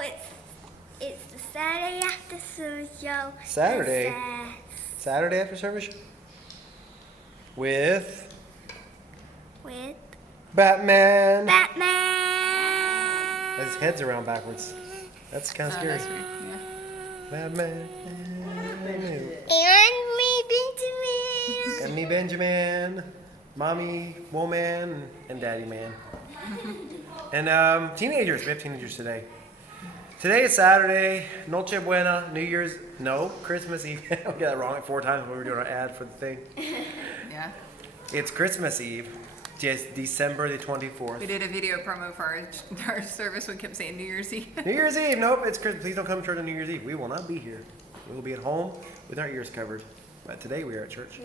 it's the Saturday after service show. Saturday? Saturday after service? With Batman. His head's around backwards. That's kind of scary. That's weird. Yeah. Batman. And me, Benjamin. And me, Benjamin. Mommy, woman, and daddy, man. And teenagers. We have teenagers today. Today is Saturday. Nochebuena. Christmas Eve. We got that wrong 4 times when we were doing our ad for the thing. Yeah. It's Christmas Eve. Just December the 24th. We did a video promo for our service. We kept saying New Year's Eve. New Year's Eve. Nope, it's Christmas. Please don't come to church on New Year's Eve. We will not be here. We will be at home with our ears covered. But today we are at church.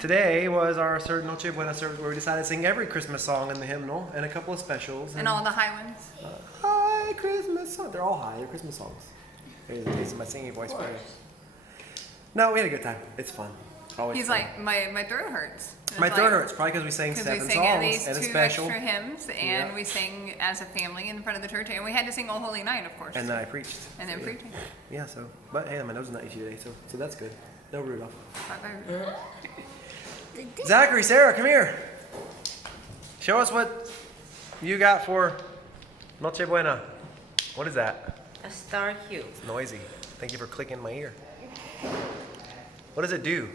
Today was our Nochebuena service where we decided to sing every Christmas song in the hymnal and a couple of specials. And all the high ones. High Christmas songs. They're all high. They're Christmas songs. These are my singing voice for you. No, we had a good time. It's fun. Always He's fun. like, my throat hurts. My throat hurts, probably because we sang 7 songs at least and a 2 special. extra hymns, and we sang as a family in front of the church, and we had to sing O Holy Night, of course. And then I preached. And then preaching. Yeah, but hey, my nose is not itchy today, so that's good. No Rudolph. Zachary, Sarah, come here. Show us what you got for Nochebuena. What is that? A star cube. It's noisy. Thank you for clicking my ear. What does it do?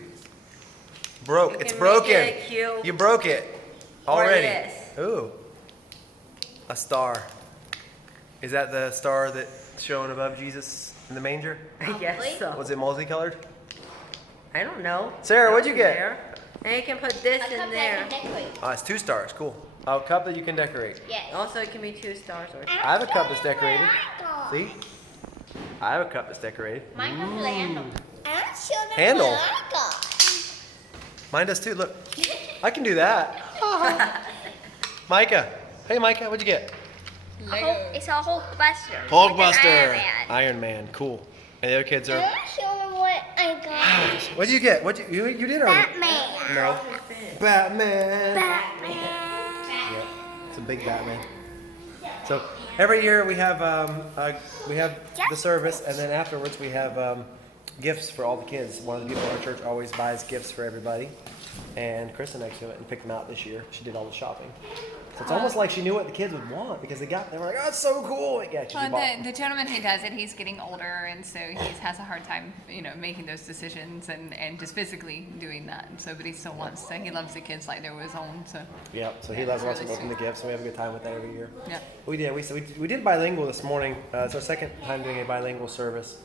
Broke. It's broken. You broke it already. Ooh. A star. Is that the star that's shown above Jesus in the manger? I guess so. Was it multicolored? I don't know. Sarah, what'd you get? There. And you can put this in there. Oh, it's 2 stars. Cool. A cup that you can decorate. Yes. Also, it can be 2 stars. Or I have a cup that's decorated. See? I have a cup that's decorated. Mine has a handle. I'm sure that's Handle? what I got. Mine does too. Look. I can do that. Micah. Hey, Micah, what'd you get? It's a Hulkbuster. Hulkbuster. Like an Iron Man. Cool. And the other kids are. I'm not sure what I got. What'd you get? You did already. Batman. No. Batman. Batman. Yep. It's a big Batman. So every year we have the service, and then afterwards we have gifts for all the kids. One of the people in our church always buys gifts for everybody, and Kristen actually went and picked them out this year. She did all the shopping. So it's almost like she knew what the kids would want because they were like, "Oh, it's so cool!" Yeah, she bought them. The gentleman who does it, he's getting older, and so he has a hard time, making those decisions and just physically doing that. And so, but he still wants to. He loves the kids like they're his own. So. Yeah, so he loves to open the gifts, so we have a good time with that every year. Yeah. We did. We did bilingual this morning. It's our second time doing a bilingual service.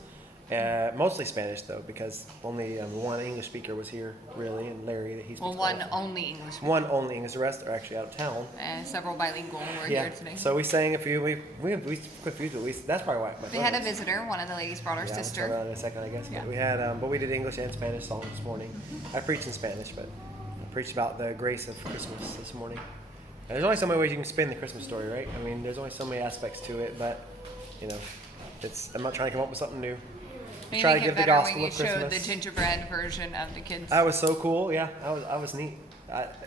Mostly Spanish though, because only one English speaker was here, really, and Larry that he speaks. Well, one only English. One only English. The rest are actually out of town. And several bilingual were here today. So we sang a few. We confused it. That's probably why. We had a visitor. One of the ladies brought her sister. I'll talk about it in a second, I guess. Yeah. But we had, but we did English and Spanish songs this morning. I preached in Spanish, but I preached about the grace of Christmas this morning. And there's only so many ways you can spin the Christmas story, right? I mean, there's only so many aspects to it, but I'm not trying to come up with something new. Maybe Try to make give it the better gospel when you of showed Christmas. the gingerbread version of the kids. That was so cool. Yeah, I was neat.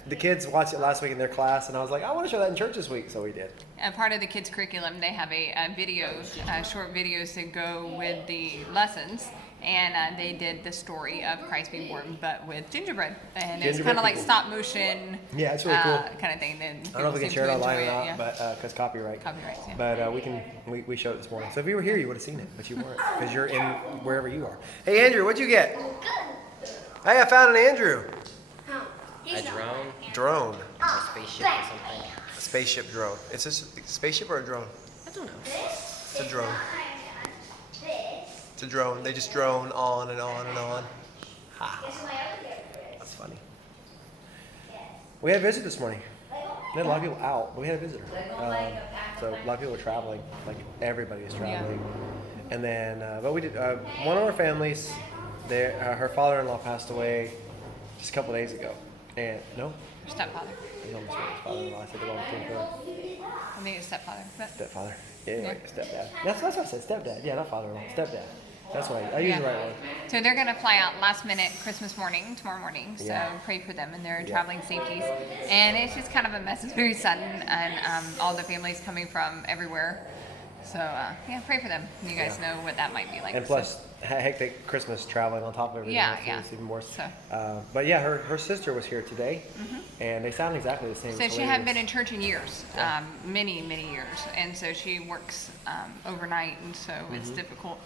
The kids watched it last week in their class, and I was like, I want to show that in church this week, so we did. Part of the kids' curriculum, they have short videos to go with the lessons, and they did the story of Christ being born, but with gingerbread, and it's kind of like stop motion. Yeah, it's really cool. Kind of thing. Then I don't know if we can share it online or not, yeah. but because copyright. Copyrights, yeah. But we showed it this morning. So if you were here, you would have seen it, but you weren't because you're in wherever you are. Hey, Andrew, what'd you get? Hey, I found an Andrew. A drone? Drone. A spaceship or something? A spaceship drone. Is this a spaceship or a drone? I don't know. It's a drone. It's a drone. They just drone on and on and on. Ha. That's funny. We had a visit this morning. We had a lot of people out, but we had a visitor. So a lot of people were traveling. Like everybody was traveling. Yeah. And then, but we did. One of our families, her father-in-law passed away just a couple days ago. And no. Stepfather. He's almost right. His father-in-law. I said the wrong thing for him. I think it's stepfather. Stepfather. Yeah, right. Stepdad. That's what I said. Stepdad. Yeah, not father-in-law. Stepdad. That's what I use the right one. So they're going to fly out last minute Christmas morning, tomorrow morning. So pray for them and their traveling safeties. And it's just kind of a mess. It's very sudden, and all the families coming from everywhere. So yeah, pray for them. You guys know what that might be like. And plus, hectic Christmas traveling on top of everything. Yeah. It's even worse. So. But yeah, her sister was here today, and they sound exactly the same. So she hadn't been in church in years, many years, and so she works overnight, and so it's difficult.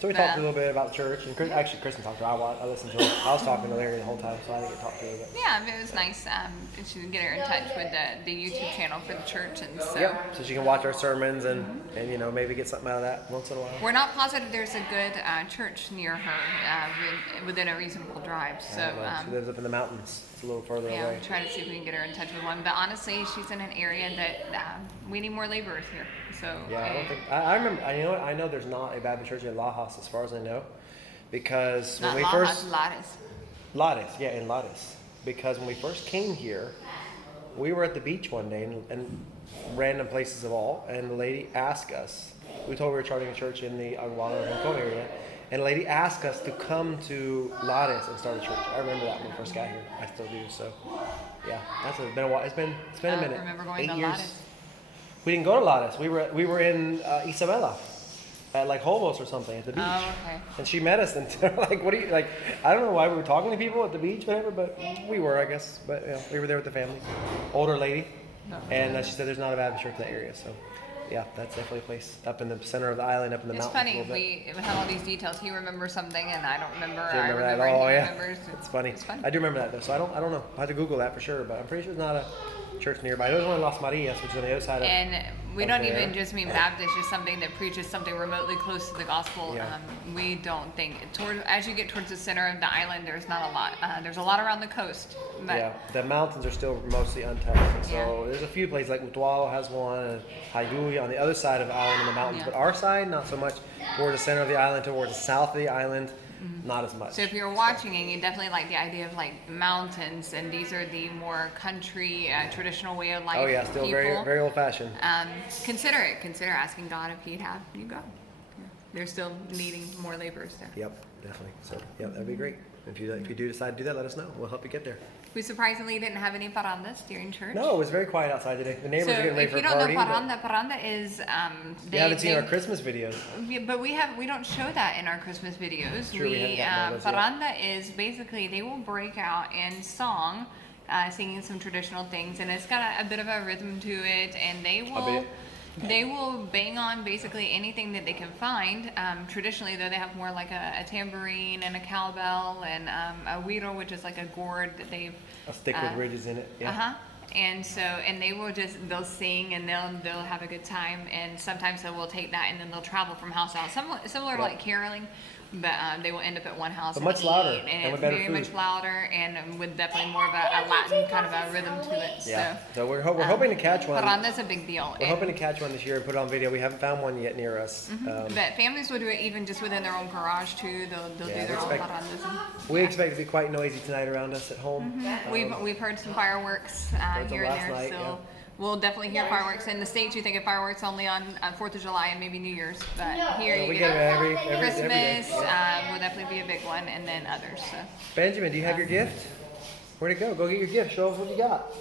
So we talked a little bit about church, and actually Kristen talked to her. I listened to her. I was talking to Larry the whole time, so I didn't get to talk to her. But. Yeah, it was nice to get her in touch with the YouTube channel for the church, and so. So she can watch our sermons and maybe get something out of that once in a while. We're not positive there's a good church near her within a reasonable drive. So she lives up in the mountains. It's a little further yeah, away. we're trying to see if we can get her in touch with one. But honestly, she's in an area that we need more laborers here. So yeah, I don't think I remember. I know there's not a Baptist church in Lajas as far as I know, because when we first Lares, yeah, in Lares, because when we first came here, we were at the beach one day and random places of all, and the lady asked us. We told her we were starting a church in the Aguala Rincon area, and the lady asked us to come to Lares and start a church. I remember that when we first got here. I still do. So yeah, been a while. It's been a minute. I remember going 8 to years. Lares. We didn't go to Lares. We were in Isabela, at like Hobos or something at the beach. Oh, okay. And she met us and like, what do you like? I don't know why we were talking to people at the beach, whatever, but we were, I guess. But we were there with the family, older lady, and she said there's not a Baptist church in that area, so. Yeah, that's definitely a place up in the center of the island, up in the mountains. It's funny, we have all these details. He remembers something, and I don't remember. I remember that. And Oh, he yeah. remembers. It's funny. It's funny. I do remember that, though, so I don't know. I have to Google that for sure, but I'm pretty sure there's not a church nearby. There's one in Las Marias, which is on the other side of And we don't there. even just mean Baptist, just something that preaches something remotely close to the gospel. Yeah. We don't think, as you get towards the center of the island, there's not a lot. There's a lot around the coast. But Yeah, the mountains are still mostly untouched. So Yeah. there's a few places like Twas has one, and Hayuya on the other side of the island in the mountains. Yeah. But our side, not so much. Towards the center of the island, towards the south of the island, not as much. So if you're watching and you definitely like the idea of like mountains, and these are the more country, traditional way of life. Oh yeah, still very people, very old fashioned. Consider it. Consider asking God if He'd have you go. Yeah. They're still needing more laborers there. Yep, definitely. So yeah, that'd be great. If you do decide to do that, let us know. We'll help you get there. We surprisingly didn't have any parandas during church. No, it was very quiet outside today. The neighbors So are getting ready if for a you don't party. know paranda is You haven't seen our Christmas videos. But we don't show that in our Christmas videos. True, we haven't gotten those yet. Paranda is basically they will break out in song, singing some traditional things, and it's got a bit of a rhythm to it, and they will bang on basically anything that they can find. Traditionally, though, they have more like a tambourine and a cowbell and a güiro, which is like a gourd that they've A stick with ridges in it. Yeah. And so, and they'll sing and they'll have a good time, and sometimes they will take that and then they'll travel from house to house, similar to like caroling, but they will end up at one house. But and much eat, louder and and with it's better very food. much louder and with definitely more of a Latin kind of a rhythm to it. Yeah. So So we're hoping to catch one. paranda's a big deal. We're hoping to catch one this year and put it on video. We haven't found one yet near us. But families will do it even just within their own garage too. They'll Yeah, do their own we expect- parandas. We expect it to be quite noisy tonight around us at home. We've heard some fireworks Heard some here and last there, night, so yeah. we'll definitely hear fireworks. In the States, you think of fireworks only on 4th of July and maybe New Year's, but here you We get get it every day. Christmas will definitely be a big one, and then others. So. Benjamin, do you have your gift? Where'd it go? Go get your gift. Show us what you got.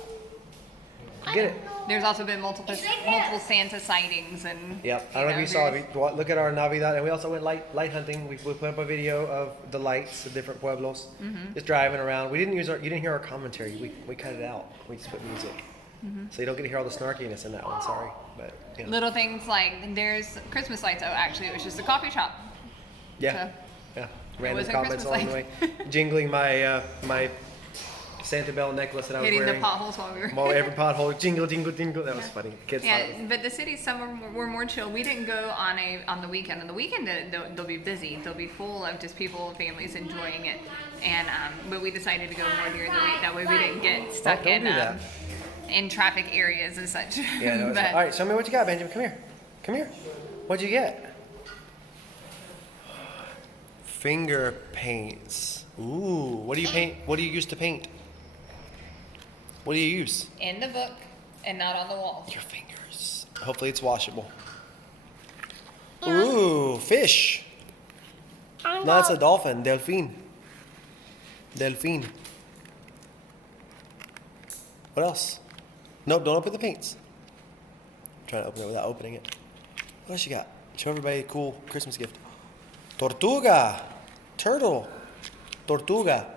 Get it. There's also been multiple Santa sightings and. Yep. I don't know if you saw it. Look at our Navidad, and we also went light hunting. We put up a video of the lights of different pueblos, just driving around. We didn't you didn't hear our commentary. We cut it out. We just put music, so you don't get to hear all the snarkiness in that one. Sorry, but you know. Little things like there's Christmas lights. Oh, actually, it was just a coffee shop. Yeah. Yeah. Random wasn't comments Christmas along the way. Jingling my my Santa Bell necklace that I was Hitting wearing. the potholes while we were. Well, every pothole, jingle, jingle, jingle. That was funny. Kids thought it Yeah, was. but the cities, some were more chill. We didn't go on the weekend. On the weekend, they'll be busy. They'll be full of just people and families enjoying it. And but we decided to go more during the week. That way, we didn't get stuck don't do that. in traffic areas and such. Yeah, no, it's But- all right, show me what you got, Benjamin. Come here. Come here. What'd you get? Finger paints. Ooh, what do you paint? What do you use to paint? What do you use? in the book and not on the walls. Your fingers. Hopefully it's washable. Ooh, fish. No, that's a dolphin. Delfin. Delfin. What else? Nope, don't open the paints. I'm trying to open it without opening it. What else you got? Show everybody a cool Christmas gift. Tortuga. Turtle. Tortuga.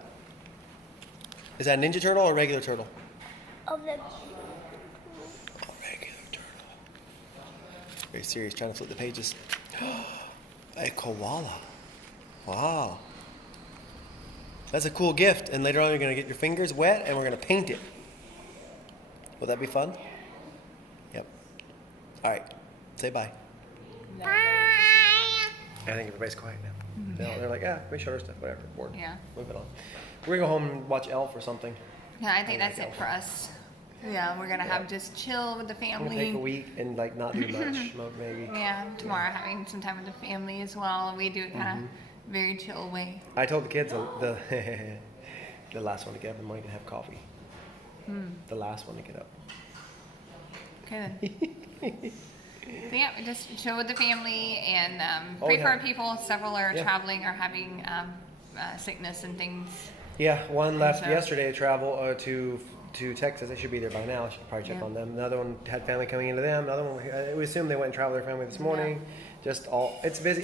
Is that a Ninja Turtle or a regular turtle? Of the A regular turtle. Very serious, trying to flip the pages. A koala. Wow. That's a cool gift. And later on you're going to get your fingers wet and we're going to paint it. Will that be fun? Yep. All right. Say bye. I think everybody's quiet now. They're like, yeah, we shut our stuff, whatever. Bored. Yeah. Move it on. We're going to go home and watch Elf or something. Yeah, I think that's it for us. Yeah, we're gonna have just chill with the I'm going to family. take a week and like not do much, maybe. Yeah, tomorrow having some time with the family as well. We do it kind of very chill way. I told the kids the the last one to get up in the morning to have coffee. The last one to get up. Okay then. So yeah, we just chill with the family and Oh, pray for yeah. our people. Several are Yeah. traveling or having sickness and things. Yeah, one left So- yesterday to travel to Texas. They should be there by now. I should probably check Yeah. on them. Another one had family coming into them. Another one, we assume they went and traveled with their family this morning. Just all, it's busy.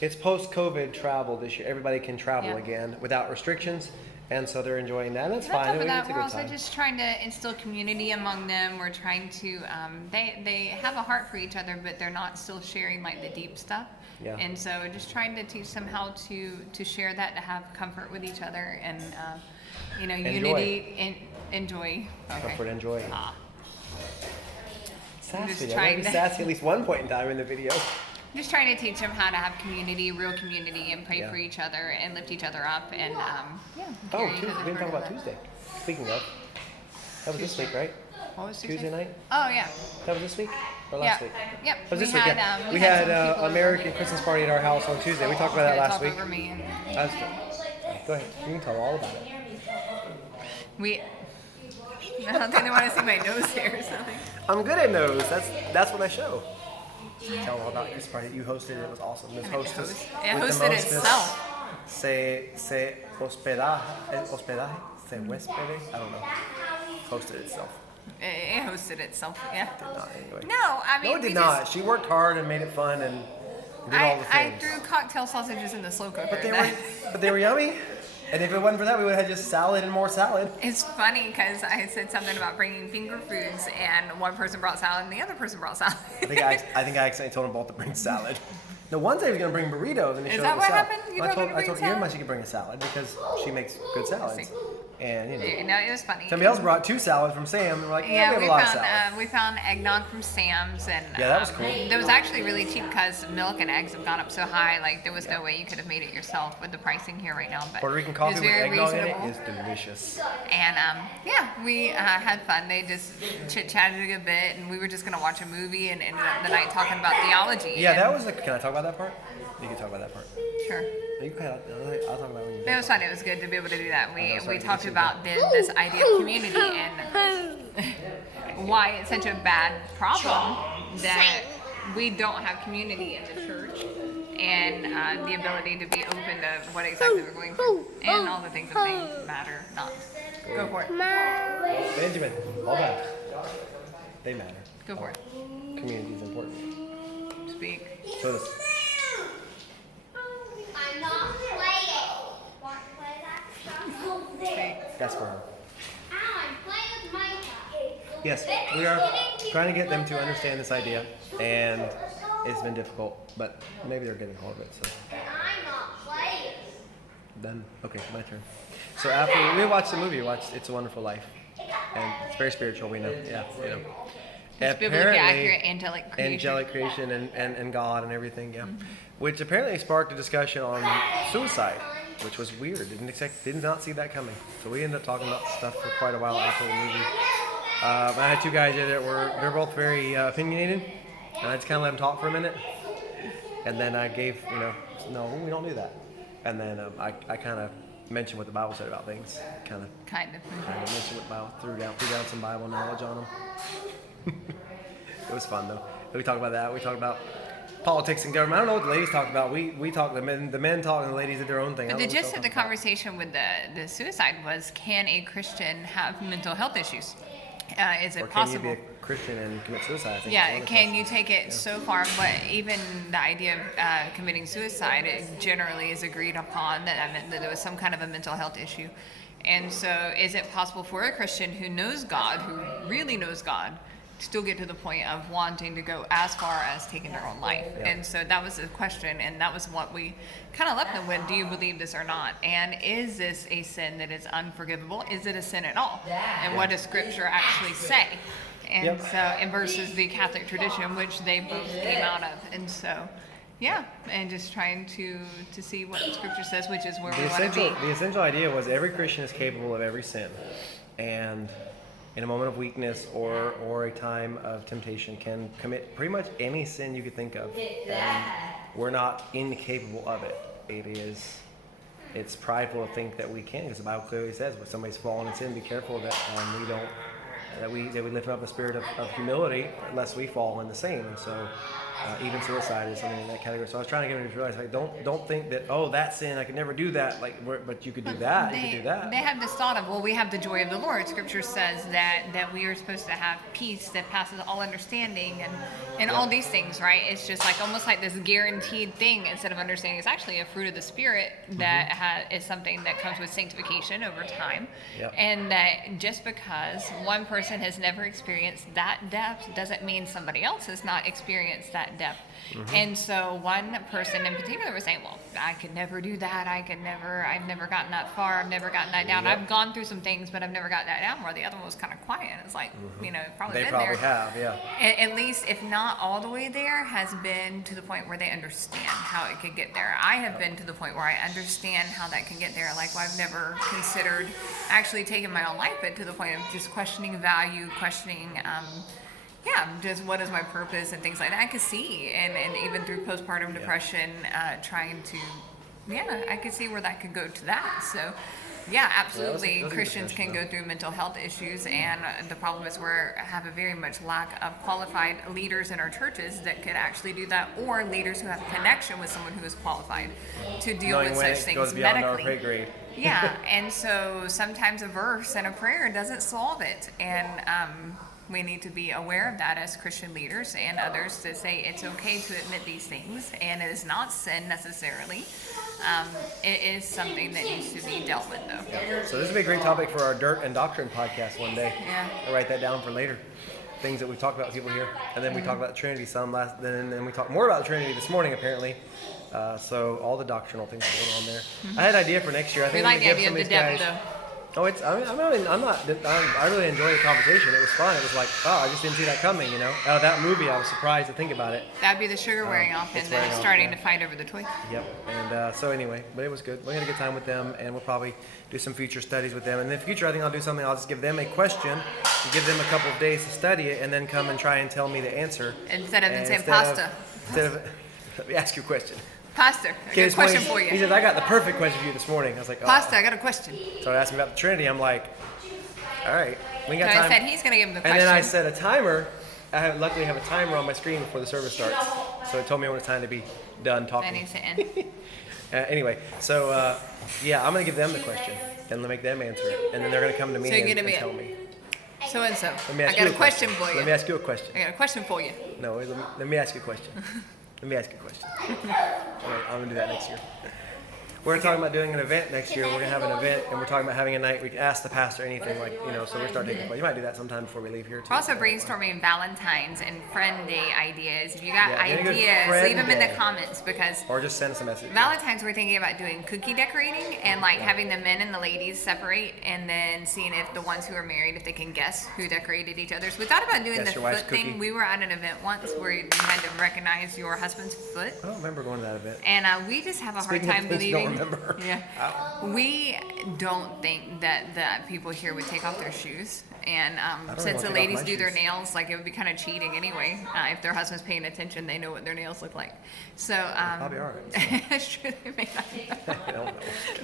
It's post-COVID travel this year. Everybody can travel Yeah. again without restrictions, and so they're enjoying that. And that's And on fine. top of that, It's a we're good also time. just trying to instill community among them. We're trying to, they have a heart for each other, but they're not still sharing like the deep stuff. Yeah. And so we're just trying to teach them how to share that, to have comfort with each other and, unity and enjoy. Okay. Comfort and joy. Ah. Sassy. just I gotta trying be to- sassy at least one point in time in the video. Just trying to teach them how to have community, real community, and pray Yeah. for each other and lift each other up and, Oh, carry each Tuesday. other's We didn't talk about burdens. Tuesday. Speaking of, that was this week, right? What was Tuesday night. Oh, yeah. That was this week or Yeah. last week? Yep. It was We this week, had, yeah. we We had had some people over. American Christmas party at our house on Tuesday. We talked about that Gonna last talk week. over me and That's Go ahead. You can tell all about it. I don't think they want to see my nose hair or something. I'm good at those. That's what I show. Tell all about this party. You hosted it. It was awesome. This hostess. It with the hosted mostest, itself. Se hospedaje, se huéspede. I don't know. Hosted itself. It hosted itself, yeah. Not anyway. No, I mean, No, it we did not. She worked hard and made it fun and did all the I things. threw cocktail sausages in the slow cooker. But they were yummy. And if it wasn't for that, we would have had just salad and more salad. It's funny because I said something about bringing finger foods, and one person brought salad and the other person brought salad. I think I accidentally told them both to bring salad. No, one day he was gonna bring burritos, and he Is showed that up what with salad. happened? You I told told her to bring Irma salad? she could bring a salad because she makes good salads. And No, it was funny. somebody else brought 2 salads from Sam, and we're like, Yeah, we have we a lot of found salad. we found eggnog from Sam's, and Yeah, that was cool. That was actually really cheap because milk and eggs have gone up so high. Like there was no way you could have made it yourself with the pricing here right now. But Puerto Rican it coffee was with very eggnog in reasonable. it is delicious. And yeah, we had fun. They just chit chatted a good bit, and we were just gonna watch a movie and ended up the night talking about theology. Yeah, and- that was can I talk about that part? You can talk about that part. sure. You go ahead. I'll talk about it when you It was fun. It was good to be able to do that. know, sorry, We you talked too, about this idea of community and why it's such a bad problem that we don't have community in the church, and the ability to be open to what exactly we're going through and all the things that they matter. Not go for it. Benjamin, all done. They matter. Go for it. Community is important. Speak. So this. I'm not playing. Want to play that? That's for her. I'm playing with Minecraft. Yes, we are trying to get them to understand this idea, and it's been difficult, but maybe they're getting hold of it. So I'm not playing. done. Okay, my turn. So after we watched the movie, we watched It's a Wonderful Life, and it's very spiritual. We know, yeah, you know. It's biblically accurate angelic creation. Angelic creation and God and everything, yeah. Which apparently sparked a discussion on suicide, which was weird. Did not see that coming. So we ended up talking about stuff for quite a while after the movie. I had 2 guys in it. They're both very opinionated, and I just kind of let them talk for a minute. And then I gave, no, we don't do that. And then I kind of mentioned what the Bible said about things. Kind of mentioned what the Bible, threw down some Bible knowledge on them. It was fun though. We talked about that. We talked about politics and government. I don't know what the ladies talked about. We talked, the men talked and the ladies did their own thing. But the gist of the conversation with the suicide was, can a Christian have mental health issues? Is it Or can possible? you be Christian and commit suicide. I think Yeah, is one can of you take it so far? But even the idea of committing suicide, it generally is agreed upon that, that there was some kind of a mental health issue. And so is it possible for a Christian who knows God, who really knows God, still get to the point of wanting to go as far as taking their own life? Yeah. And so that was the question, and that was what we kind of left them with. Do you believe this or not? And is this a sin that is unforgivable? Is it a sin at all? And what does Scripture actually say? And Yep. so, and versus the Catholic tradition, which they both came out of. And so, yeah, and just trying to see what Scripture says, which is where we want to be. The essential idea was every Christian is capable of every sin, and in a moment of weakness or a time of temptation can commit pretty much any sin you could think of. And we're not incapable of it. It's prideful to think that we can, because the Bible clearly says when somebody's fallen in sin, be careful that we lift up a spirit of humility lest we fall in the same. And so even suicide is something in that category. So I was trying to get them to realize, like, don't think that, oh, that sin, I could never do that. But you could do that. You could do that. They have this thought of, well, we have the joy of the Lord. Scripture says that we are supposed to have peace that passes all understanding and all these things, right? It's just like almost like this guaranteed thing instead of understanding. It's actually a fruit of the Spirit that is something that comes with sanctification over time. Yep. And that just because one person has never experienced that depth doesn't mean somebody else has not experienced that depth. And so one person in particular was saying, well, I could never do that. I've never gotten that far. I've never gotten that down. Yep. I've gone through some things, but I've never got that down. Where the other one was kind of quiet. It's like, probably They been probably there. have, yeah. At least, if not all the way there, has been to the point where they understand how it could get there. I have been to the point where I understand how that can get there. Like, well, I've never considered actually taking my own life, but to the point of just questioning value, questioning, just what is my purpose and things like that. I could see, and even through postpartum depression, trying to, I could see where that could go to that. So, absolutely, that was a Christians discussion, can go through mental health issues, and the problem is we have a very much lack of qualified leaders in our churches that could actually do that, or leaders who have a connection with someone who is qualified to deal Knowing with when such it things goes beyond medically. our pay grade. And so sometimes a verse and a prayer doesn't solve it, and we need to be aware of that as Christian leaders and others, to say it's okay to admit these things, and it is not sin necessarily. It is something that needs to be dealt with, though. So this would be a great topic for our Dirt and Doctrine podcast one day. Yeah. I'll write that down for later. Things that we talked about with people here, and then we talked about the Trinity some then we talked more about the Trinity this morning apparently. So all the doctrinal things going on there. I had an idea for next year. I We think like I'm the gonna idea give of some the of these depth, guys. though. Oh, I really enjoyed the conversation. It was fun. It was like, I just didn't see that coming, Out of that movie, I was surprised to think about it. That'd be the sugar wearing off and it's wearing then off, starting yeah. to fight over the toy. Yep. And so anyway, but it was good. We had a good time with them, and we'll probably do some future studies with them. And in the future, I think I'll do something. I'll just give them a question, and give them a couple of days to study it, and then come and try and tell me the answer. Instead of And saying pasta. Let me ask you a question. Pasta, I got a question for He you. says, I got the perfect question for you this morning. I was like, oh. Pasta, I got a question. So I asked him about the Trinity. I'm like, all right, we So got time. I said he's going to give him the And question. then I set a timer. Luckily have a timer on my screen before the service starts. So it told me when it's time to be done talking. And he's saying, Anyway, so I'm going to give them the question and make them answer it. And then they're going to come to me So you're and gonna be- tell me. so and so. Let me ask I got you a question for Let me you. ask you a question. I got a question for you. No, let me ask you a question. Let me ask you a question. All right, I'm going to do that next year. We're talking about doing an event next year. We're going to have an event, and we're talking about having a night. We can ask the pastor anything, so we're starting taking. You might do that sometime before we leave here, too. We're also brainstorming Valentine's and Friend Day ideas. If you got Yeah, get a good ideas, Friend leave them in Day. the comments, because Or just send us a message. Valentine's, we're thinking about doing cookie decorating and having the men and the ladies separate, and then seeing if the ones who are married, if they can guess who decorated each other's. We thought about doing Guess the your wife's foot thing. cookie. We were at an event once where you had to recognize your husband's foot, I don't remember going to that event. and we just have a hard Speaking of time things you don't believing. remember. Yeah, we don't think that people here would take off their shoes. And don't since wanna the take off ladies my do their shoes. nails, it would be kind of cheating anyway. If their husband's paying attention, they know what their nails look like. So Probably are. it's true, they may not. I don't know.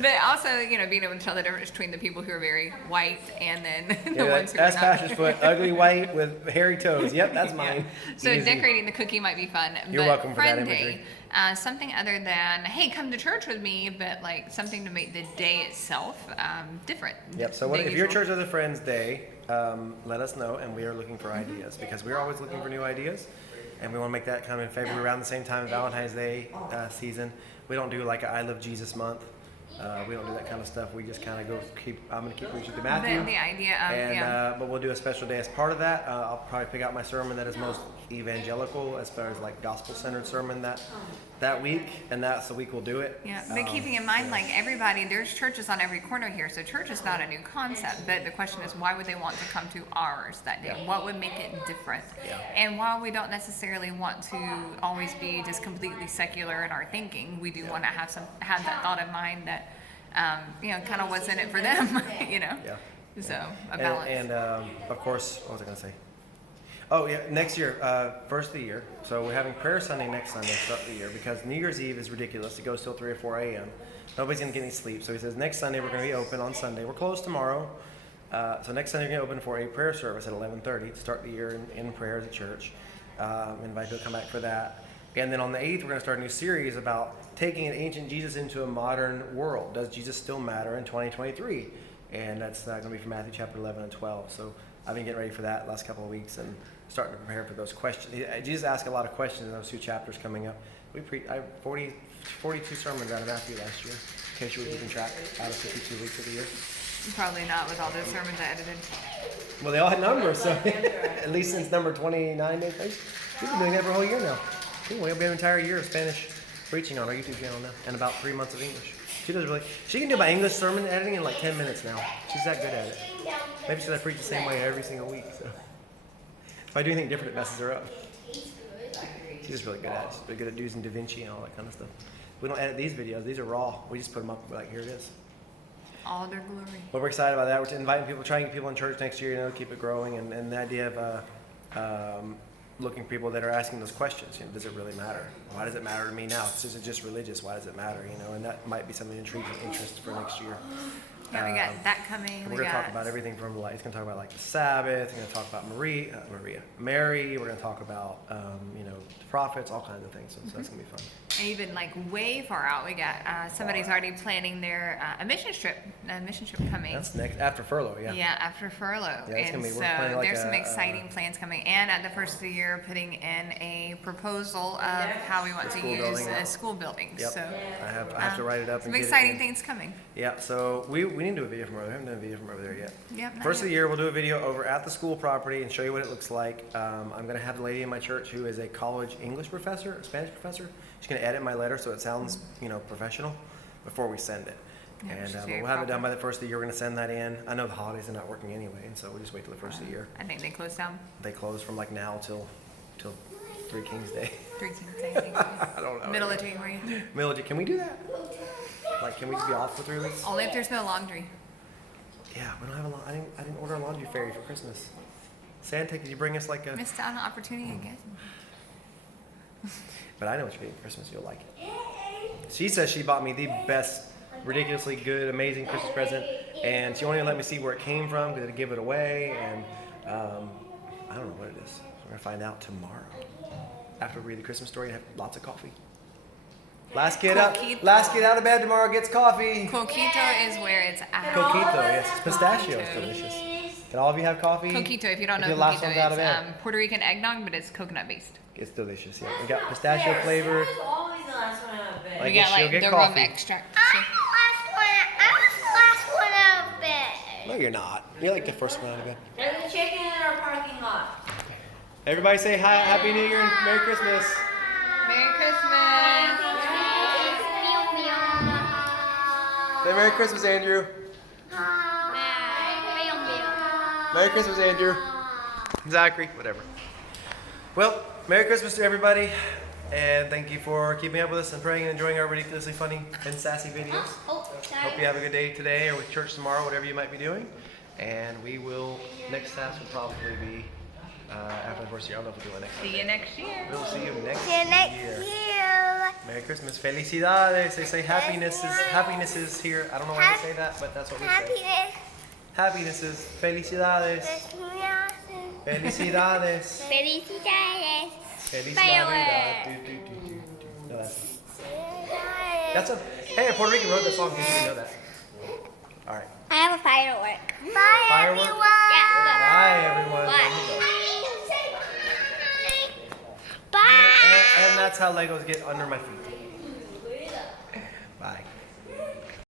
But also, being able to tell the difference between the people who are very white and then the Yeah, ones who are that's not. Pastor's foot, ugly white with hairy toes. Yep, that's mine. So Easy. decorating the cookie might be fun. You're but welcome for that Friend imagery. Day, something other than, hey, come to church with me, but something to make the day itself different. Yep. So than if your usual. church has a Friends Day, let us know, and we are looking for ideas because we're always looking for new ideas, and we want to make that kind of in February around the same time as Valentine's Day season. We don't do like a I Love Jesus month. We don't do that kind of stuff. We just kind of go I'm going to keep preaching to Matthew. The idea of, And, but we'll do a special day as part of that. I'll probably pick out my sermon that is most evangelical as far as like gospel-centered sermon that week, and that's the week we'll do it. Yeah, but keeping in mind, like everybody, there's churches on every corner here, so church is not a new concept. But the question is, why would they want to come to ours that day? What would make it different? And while we don't necessarily want to always be just completely secular in our thinking, we do want to have that thought in mind that kind of what's in it for them, So a balance. And of course, what was I going to say? Oh yeah, next year, first of the year. So we're having prayer Sunday next Sunday, start the year, because New Year's Eve is ridiculous. It goes till 3 or 4 a.m. Nobody's gonna get any sleep. So he says next Sunday we're gonna be open on Sunday. We're closed tomorrow. So next Sunday we're gonna open for a prayer service at 11:30 to start the year in prayer as a church. Invite you to come back for that. And then on the 8th we're gonna start a new series about taking an ancient Jesus into a modern world. Does Jesus still matter in 2023? And that's gonna be from Matthew chapter 11 and 12. So I've been getting ready for that last couple of weeks and starting to prepare for those questions. Jesus asked a lot of questions in those 2 chapters coming up. I have 42 sermons out of Matthew last year, in case you were keeping track, out of 52 weeks of the year. Probably not with all those sermons I edited. Well, they all had numbers, so at least since number 29, we've been doing that for a whole year now. We have an entire year of Spanish preaching on our YouTube channel now, and about 3 months of English. She can do my English sermon editing in like 10 minutes now. She's that good at it. Maybe because I preach the same way every single week, so. If I do anything different, it messes her up. She's just really good at it. She's really good at using Da Vinci and all that kind of stuff. We don't edit these videos. These are raw. We just put them up. We're like, here it is. All their glory. But we're excited about that. We're inviting people, trying to get people in church next year, keep it growing. And the idea of looking for people that are asking those questions. Does it really matter? Why does it matter to me now? Is it just religious? Why does it matter? And that might be something intriguing interest for next year. Yeah, we got that coming. We're going to talk about everything from it's going to talk about like the Sabbath. We're going to talk about Mary. We're going to talk about the prophets, all kinds of things. So that's going to be fun. And even like way far out, we got somebody's already planning their a mission trip coming. That's next after furlough, yeah. Yeah, after furlough. Yeah, it's and gonna be, so there's some exciting plans coming. And at the first of the year, putting in a proposal of how we want to use school buildings. Yep. So I have to write it up. Some and exciting get it things coming. Yeah. So we need to do a video from over there. We haven't done a video from over there yet. Yep. First of the year, we'll do a video over at the school property and show you what it looks like. I'm going to have the lady in my church who is a college English professor, a Spanish professor. She's going to edit my letter so it sounds, professional before we send it. Yeah, And we'll have it done by the first of the year. We're going to send that in. I know the holidays are not working anyway, and so we'll just wait till the first of the year. I think they close down. They close from like now till Three Kings Day. 3 Kings Day. I don't know. Middle of January. Middle of, can we do that? Like, can we just be off for 3 weeks? Only if there's no laundry. Yeah, we don't have I didn't order a laundry fairy for Christmas. Santa, could you bring us like a? Missed out on opportunity again. But I know what you're getting for Christmas. You'll like it. She says she bought me the best, ridiculously good, amazing Christmas present, and she only let me see where it came from because I'd give it away, and I don't know what it is. So we're gonna find out tomorrow. After we read the Christmas story and have lots of coffee. Last kid out of bed tomorrow gets coffee. Coquito is where it's at. Coquito, yes, pistachio is delicious. Can all of you have coffee? Coquito, if you don't know the last coquito, one's out of bed. it's Puerto Rican eggnog, but it's coconut based. It's delicious. Yeah, we got pistachio flavor. always the last one out of bed. We got like the rum coffee. extract. I'm the last one out of bed. No, you're not. You're like the first one out of bed. There's a chicken in our parking lot. Everybody say hi, Happy New Year and Merry Christmas. Merry Christmas. Say Merry Christmas, Andrew. Merry Christmas, Andrew. Zachary, whatever. Well, Merry Christmas to everybody. And thank you for keeping up with us and praying and enjoying our ridiculously funny and sassy videos. Hope you have a good day today or with church tomorrow, whatever you might be doing. And we will, next SASS will probably be after the first year. I don't know if we'll do it next See you next year. We'll see you next year. year. Merry Christmas. Felicidades. They say happiness is here. I don't know why they say that, but that's what we say. Happiness. Happiness is felicidades. Felicidades. Felicidades. Feliz Fireworks. Navidad. No, that's a. Hey, a Puerto Rican wrote that song. Did you know that? All right. I have a firework. Bye, Firework? everyone. Yeah. Bye, everyone. Bye. And that's how Legos get under my feet.